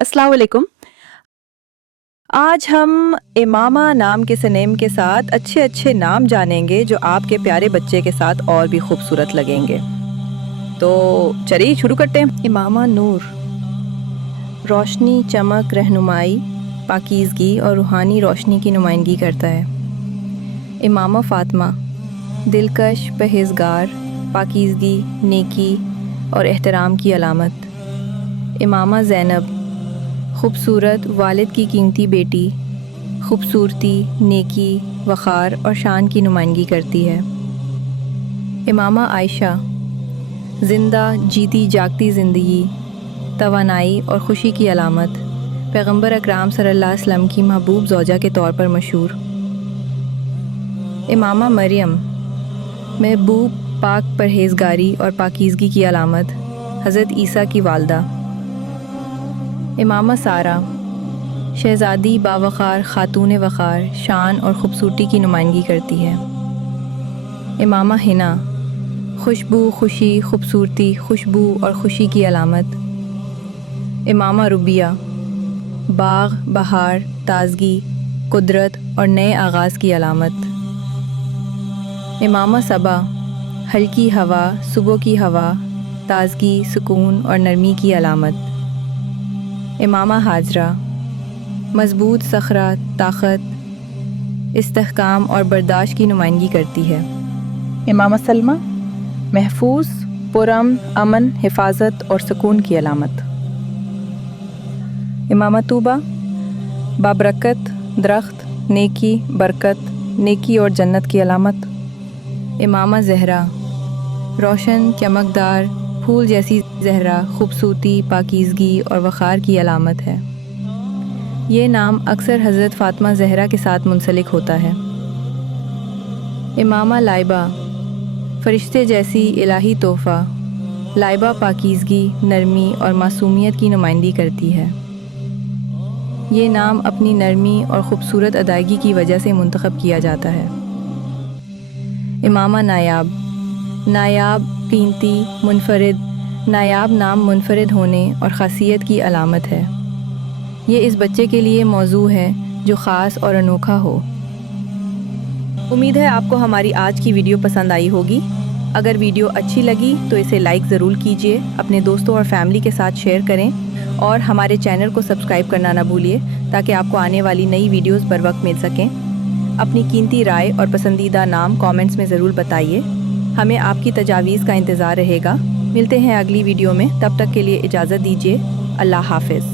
अस्सलाम वालेकुम। आज हम इमामा नाम के सरनेम के साथ अच्छे अच्छे नाम जानेंगे जो आपके प्यारे बच्चे के साथ और भी खूबसूरत लगेंगे। तो चलिए शुरू करते हैं। इमामा नूर, रोशनी, चमक, रहनुमाई, पाकीज़गी और रूहानी रोशनी की नुमाइंदगी करता है। इमामा फ़ातिमा, दिलकश, परहेज़गार, पाकीज़गी, नेकी और एहतराम की अलामत। इमामा ज़ैनब, खूबसूरत, वालिद की कीमती बेटी, खूबसूरती, नेकी, वक़ार और शान की नुमाइंदगी करती है। इमामा आयशा, ज़िंदा, जीती जागती ज़िंदगी, तवानाई और ख़ुशी की अलामत, पैगम्बर अकराम सल्लल्लाहु अलैहि वसल्लम की महबूब ज़ौजा के तौर पर मशहूर। इमामा मरियम, महबूब, पाक, परहेज़गारी और पाकीज़गी की अलामत, हज़रत ईसा की वालदा। इमामा सारा, शहज़ादी, बावक़ार, ख़ातून वक़ार, शान और ख़ूबसूरती की नुमाइंदगी करती है। इमामा हिना, खुशबू, खुशी, खूबसूरती, खुशबू और खुशी की अलामत। इमामा रुबिया, बाग़, बहार, ताज़गी, कुदरत और नए आगाज़ की अलामत। इमामा सबा, हल्की हवा, सुबह की हवा, ताज़गी, सुकून और नरमी की अलामत। इमामा हाजरा, मज़बूत, सखरा, ताकत, इस्तेहकाम और बर्दाश्त की नुमाइंदगी करती है। इमामा सलमा, महफूज, पुरअमन, अमन, हिफाजत और सुकून की अलामत। इमामा तूबा, बाबरकत, दरख्त, नेकी, बरकत, नेकी और जन्नत की अलामत। इमामा ज़हरा, रोशन, चमकदार, फूल जैसी ज़हरा, खूबसूरती, पाकीज़गी और वक़ार की अलामत है। ये नाम अक्सर हज़रत फ़ातिमा ज़हरा के साथ मुंसलिक होता है। इमामा लाइबा, फ़रिश्ते जैसी इलाही तोहफ़ा, लाइबा पाकीज़गी, नरमी और मासूमियत की नुमाइंदगी करती है। ये नाम अपनी नरमी और ख़ूबसूरत अदायगी की वजह से मुंतखब किया जाता है। इमामा नायाब, नायाब, कीमती, मुनफरिद। नायाब नाम मुनफरिद होने और ख़ासियत की अलामत है। ये इस बच्चे के लिए मौजू है जो ख़ास और अनोखा हो। उम्मीद है आपको हमारी आज की वीडियो पसंद आई होगी। अगर वीडियो अच्छी लगी तो इसे लाइक ज़रूर कीजिए, अपने दोस्तों और फैमिली के साथ शेयर करें और हमारे चैनल को सब्सक्राइब करना ना भूलिए ताकि आपको आने वाली नई वीडियोज़ बर वक्त मिल सकें। अपनी कीमती राय और पसंदीदा नाम कमेंट्स में ज़रूर बताइए। हमें आपकी तजावीज़ का इंतज़ार रहेगा। मिलते हैं अगली वीडियो में, तब तक के लिए इजाज़त दीजिए। अल्लाह हाफ़िज़।